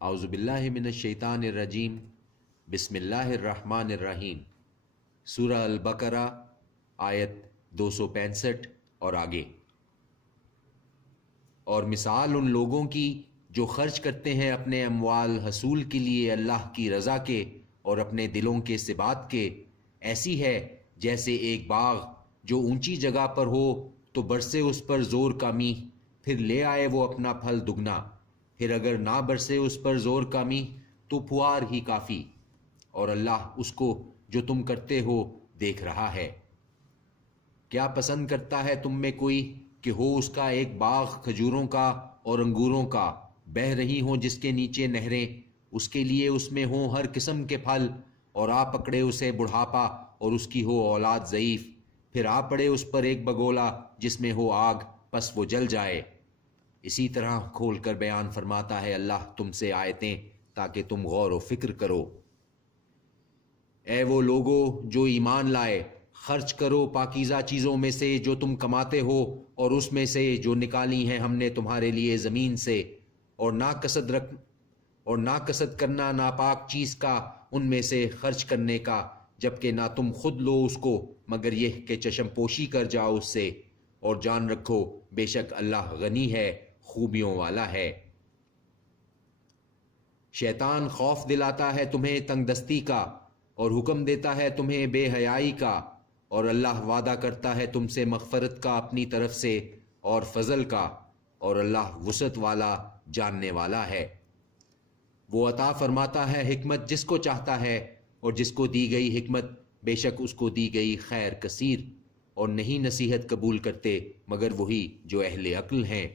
اعوذ باللہ من الشیطان الرجیم، بسم اللہ الرحمن الرحیم۔ سورہ البقرہ آیت 265 اور آگے۔ اور مثال ان لوگوں کی جو خرچ کرتے ہیں اپنے اموال حصول کے لیے اللہ کی رضا کے اور اپنے دلوں کے ثبات کے، ایسی ہے جیسے ایک باغ جو اونچی جگہ پر ہو تو برسے اس پر زور کا میہ، پھر لے آئے وہ اپنا پھل دگنا، پھر اگر نہ برسے اس پر زور کا میہ تو پھوار ہی کافی، اور اللہ اس کو جو تم کرتے ہو دیکھ رہا ہے۔ کیا پسند کرتا ہے تم میں کوئی کہ ہو اس کا ایک باغ کھجوروں کا اور انگوروں کا، بہہ رہی ہوں جس کے نیچے نہریں، اس کے لیے اس میں ہوں ہر قسم کے پھل، اور آ پکڑے اسے بڑھاپا اور اس کی ہو اولاد ضعیف، پھر آ پڑے اس پر ایک بگولا جس میں ہو آگ، پس وہ جل جائے۔ اسی طرح کھول کر بیان فرماتا ہے اللہ تم سے آیتیں تاکہ تم غور و فکر کرو۔ اے وہ لوگو جو ایمان لائے، خرچ کرو پاکیزہ چیزوں میں سے جو تم کماتے ہو، اور اس میں سے جو نکالی ہیں ہم نے تمہارے لیے زمین سے، اور نہ کسد کرنا ناپاک چیز کا ان میں سے خرچ کرنے کا، جبکہ نہ تم خود لو اس کو مگر یہ کہ چشم پوشی کر جاؤ اس سے، اور جان رکھو بے شک اللہ غنی ہے، خوبیوں والا ہے۔ شیطان خوف دلاتا ہے تمہیں تنگ دستی کا اور حکم دیتا ہے تمہیں بے حیائی کا، اور اللہ وعدہ کرتا ہے تم سے مغفرت کا اپنی طرف سے اور فضل کا، اور اللہ وسعت والا جاننے والا ہے۔ وہ عطا فرماتا ہے حکمت جس کو چاہتا ہے، اور جس کو دی گئی حکمت بے شک اس کو دی گئی خیر کثیر، اور نہیں نصیحت قبول کرتے مگر وہی جو اہل عقل ہیں۔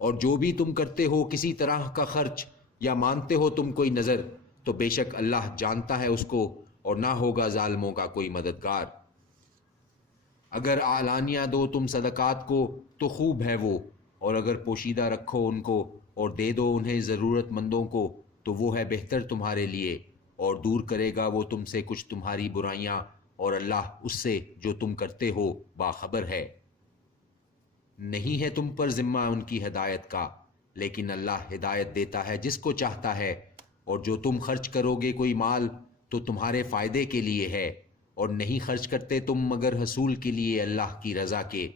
اور جو بھی تم کرتے ہو کسی طرح کا خرچ یا مانتے ہو تم کوئی نظر، تو بے شک اللہ جانتا ہے اس کو، اور نہ ہوگا ظالموں کا کوئی مددگار۔ اگر اعلانیہ دو تم صدقات کو تو خوب ہے وہ، اور اگر پوشیدہ رکھو ان کو اور دے دو انہیں ضرورت مندوں کو تو وہ ہے بہتر تمہارے لیے، اور دور کرے گا وہ تم سے کچھ تمہاری برائیاں، اور اللہ اس سے جو تم کرتے ہو باخبر ہے۔ نہیں ہے تم پر ذمہ ان کی ہدایت کا، لیکن اللہ ہدایت دیتا ہے جس کو چاہتا ہے، اور جو تم خرچ کرو گے کوئی مال تو تمہارے فائدے کے لیے ہے، اور نہیں خرچ کرتے تم مگر حصول کے لیے اللہ کی رضا کے،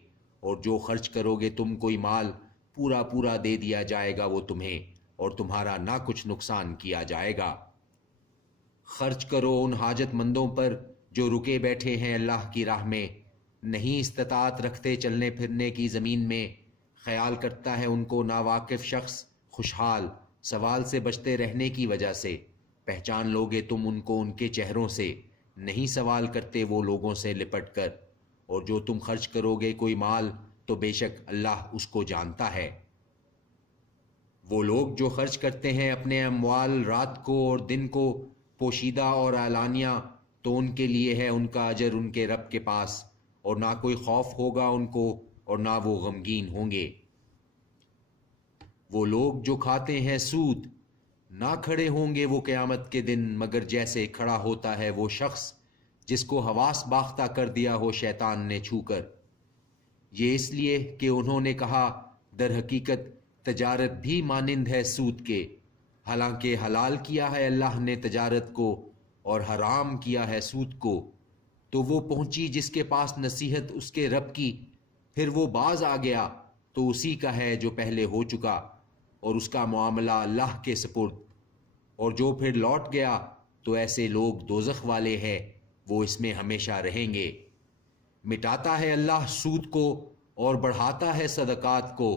اور جو خرچ کرو گے تم کوئی مال پورا پورا دے دیا جائے گا وہ تمہیں، اور تمہارا نہ کچھ نقصان کیا جائے گا۔ خرچ کرو ان حاجت مندوں پر جو رکے بیٹھے ہیں اللہ کی راہ میں، نہیں استطاعت رکھتے چلنے پھرنے کی زمین میں، خیال کرتا ہے ان کو ناواقف شخص خوشحال سوال سے بچتے رہنے کی وجہ سے، پہچان لوگے تم ان کو ان کے چہروں سے، نہیں سوال کرتے وہ لوگوں سے لپٹ کر۔ اور جو تم خرچ کرو گے کوئی مال تو بے شک اللہ اس کو جانتا ہے۔ وہ لوگ جو خرچ کرتے ہیں اپنے اموال رات کو اور دن کو، پوشیدہ اور اعلانیہ، تو ان کے لیے ہے ان کا اجر ان کے رب کے پاس، اور نہ کوئی خوف ہوگا ان کو اور نہ وہ غمگین ہوں گے۔ وہ لوگ جو کھاتے ہیں سود، نہ کھڑے ہوں گے وہ قیامت کے دن مگر جیسے کھڑا ہوتا ہے وہ شخص جس کو حواس باختہ کر دیا ہو شیطان نے چھو کر۔ یہ اس لیے کہ انہوں نے کہا در حقیقت تجارت بھی مانند ہے سود کے، حالانکہ حلال کیا ہے اللہ نے تجارت کو اور حرام کیا ہے سود کو۔ تو وہ پہنچی جس کے پاس نصیحت اس کے رب کی، پھر وہ باز آ گیا تو اسی کا ہے جو پہلے ہو چکا، اور اس کا معاملہ اللہ کے سپرد۔ اور جو پھر لوٹ گیا تو ایسے لوگ دوزخ والے ہیں، وہ اس میں ہمیشہ رہیں گے۔ مٹاتا ہے اللہ سود کو اور بڑھاتا ہے صدقات کو،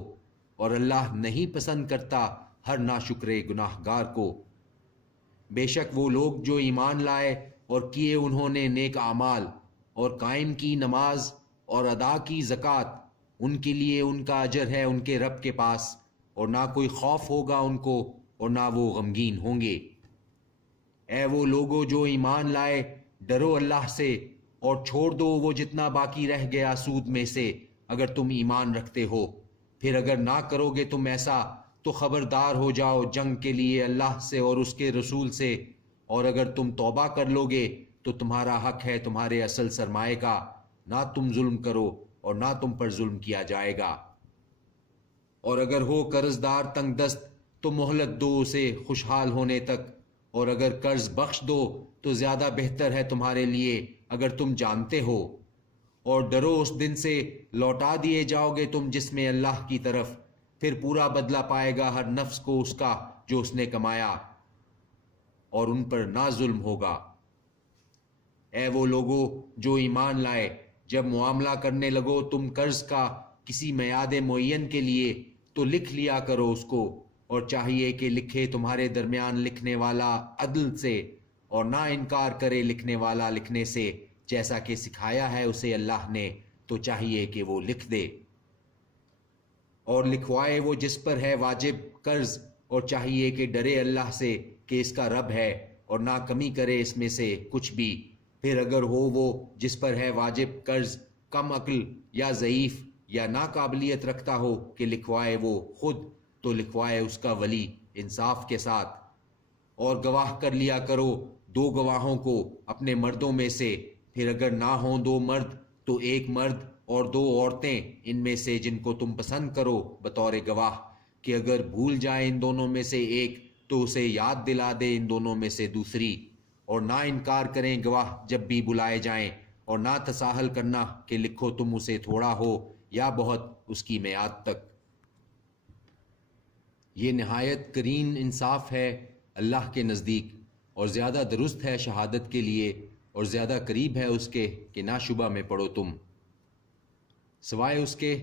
اور اللہ نہیں پسند کرتا ہر ناشکرے گناہ گار کو۔ بے شک وہ لوگ جو ایمان لائے اور کیے انہوں نے نیک اعمال، اور قائم کی نماز اور ادا کی زکوٰۃ، ان کے لیے ان کا اجر ہے ان کے رب کے پاس، اور نہ کوئی خوف ہوگا ان کو اور نہ وہ غمگین ہوں گے۔ اے وہ لوگو جو ایمان لائے، ڈرو اللہ سے اور چھوڑ دو وہ جتنا باقی رہ گیا سود میں سے اگر تم ایمان رکھتے ہو، پھر اگر نہ کرو گے تم ایسا تو خبردار ہو جاؤ جنگ کے لیے اللہ سے اور اس کے رسول سے، اور اگر تم توبہ کر لو گے تو تمہارا حق ہے تمہارے اصل سرمائے کا، نہ تم ظلم کرو اور نہ تم پر ظلم کیا جائے گا۔ اور اگر ہو قرض دار تنگ دست تو مہلت دو اسے خوشحال ہونے تک، اور اگر قرض بخش دو تو زیادہ بہتر ہے تمہارے لیے اگر تم جانتے ہو، اور ڈرو اس دن سے لوٹا دیے جاؤ گے تم جس میں اللہ کی طرف، پھر پورا بدلہ پائے گا ہر نفس کو اس کا جو اس نے کمایا، اور ان پر نہ ظلم ہوگا۔ اے وہ لوگو جو ایمان لائے، جب معاملہ کرنے لگو تم قرض کا کسی میعاد معین کے لیے تو لکھ لیا کرو اس کو، اور چاہیے کہ لکھے تمہارے درمیان لکھنے والا عدل سے، اور نہ انکار کرے لکھنے والا لکھنے سے، جیسا کہ سکھایا ہے اسے اللہ نے تو چاہیے کہ وہ لکھ دے، اور لکھوائے وہ جس پر ہے واجب قرض، اور چاہیے کہ ڈرے اللہ سے کہ اس کا رب ہے، اور نہ کمی کرے اس میں سے کچھ بھی۔ پھر اگر ہو وہ جس پر ہے واجب قرض کم عقل یا ضعیف یا ناقابلیت رکھتا ہو کہ لکھوائے وہ خود، تو لکھوائے اس کا ولی انصاف کے ساتھ، اور گواہ کر لیا کرو 2 گواہوں کو اپنے مردوں میں سے، پھر اگر نہ ہوں 2 مرد تو 1 مرد اور 2 عورتیں ان میں سے جن کو تم پسند کرو بطور گواہ، کہ اگر بھول جائے ان دونوں میں سے ایک تو اسے یاد دلا دے ان دونوں میں سے دوسری، اور نہ انکار کریں گواہ جب بھی بلائے جائیں، اور نہ تساہل کرنا کہ لکھو تم اسے تھوڑا ہو یا بہت اس کی میعاد تک۔ یہ نہایت کرین انصاف ہے اللہ کے نزدیک، اور زیادہ درست ہے شہادت کے لیے، اور زیادہ قریب ہے اس کے کہ نہ شبہ میں پڑو تم، سوائے اس کے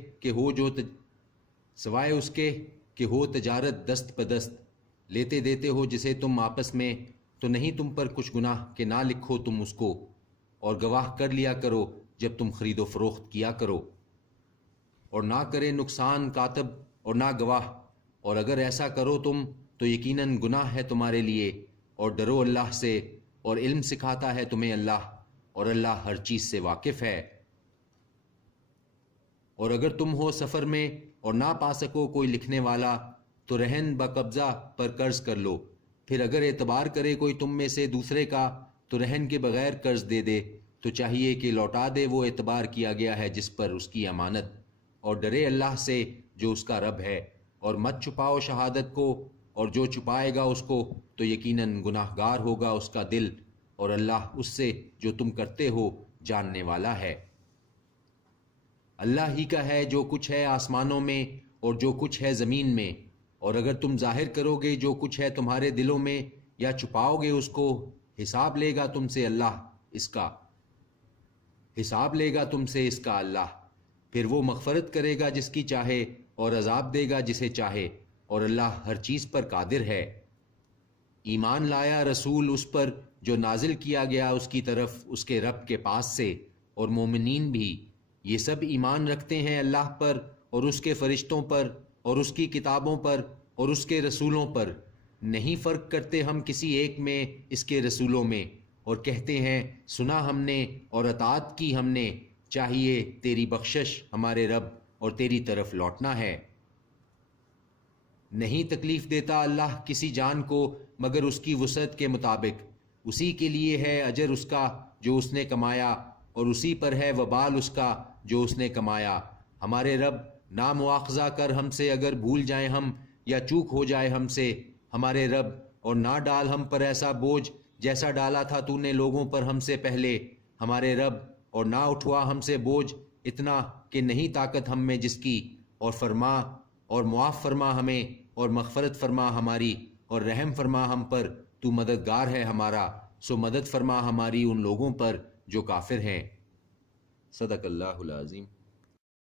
کہ ہو تجارت دست بدست، لیتے دیتے ہو جسے تم آپس میں، تو نہیں تم پر کچھ گناہ کہ نہ لکھو تم اس کو، اور گواہ کر لیا کرو جب تم خرید و فروخت کیا کرو، اور نہ کرے نقصان کاتب اور نہ گواہ، اور اگر ایسا کرو تم تو یقیناً گناہ ہے تمہارے لیے، اور ڈرو اللہ سے، اور علم سکھاتا ہے تمہیں اللہ، اور اللہ ہر چیز سے واقف ہے۔ اور اگر تم ہو سفر میں اور نہ پا سکو کوئی لکھنے والا تو رہن بقبضہ پر قرض کر لو، پھر اگر اعتبار کرے کوئی تم میں سے دوسرے کا تو رہن کے بغیر قرض دے دے، تو چاہیے کہ لوٹا دے وہ اعتبار کیا گیا ہے جس پر اس کی امانت، اور ڈرے اللہ سے جو اس کا رب ہے، اور مت چھپاؤ شہادت کو، اور جو چھپائے گا اس کو تو یقیناً گناہ گار ہوگا اس کا دل، اور اللہ اس سے جو تم کرتے ہو جاننے والا ہے۔ اللہ ہی کا ہے جو کچھ ہے آسمانوں میں اور جو کچھ ہے زمین میں، اور اگر تم ظاہر کرو گے جو کچھ ہے تمہارے دلوں میں یا چھپاؤ گے اس کو، حساب لے گا تم سے اس کا اللہ، پھر وہ مغفرت کرے گا جس کی چاہے اور عذاب دے گا جسے چاہے، اور اللہ ہر چیز پر قادر ہے۔ ایمان لایا رسول اس پر جو نازل کیا گیا اس کی طرف اس کے رب کے پاس سے، اور مومنین بھی، یہ سب ایمان رکھتے ہیں اللہ پر اور اس کے فرشتوں پر اور اس کی کتابوں پر اور اس کے رسولوں پر، نہیں فرق کرتے ہم کسی ایک میں اس کے رسولوں میں، اور کہتے ہیں سنا ہم نے اور اطاعت کی ہم نے، چاہیے تیری بخشش ہمارے رب اور تیری طرف لوٹنا ہے۔ نہیں تکلیف دیتا اللہ کسی جان کو مگر اس کی وسعت کے مطابق، اسی کے لیے ہے اجر اس کا جو اس نے کمایا، اور اسی پر ہے وبال اس کا جو اس نے کمایا۔ ہمارے رب نا مواخذہ کر ہم سے اگر بھول جائیں ہم یا چوک ہو جائے ہم سے، ہمارے رب، اور نہ ڈال ہم پر ایسا بوجھ جیسا ڈالا تھا تو نے لوگوں پر ہم سے پہلے، ہمارے رب، اور نہ اٹھوا ہم سے بوجھ اتنا کہ نہیں طاقت ہم میں جس کی، اور فرما اور معاف فرما ہمیں، اور مغفرت فرما ہماری، اور رحم فرما ہم پر، تو مددگار ہے ہمارا، سو مدد فرما ہماری ان لوگوں پر جو کافر ہیں۔ صدق اللہ العظیم۔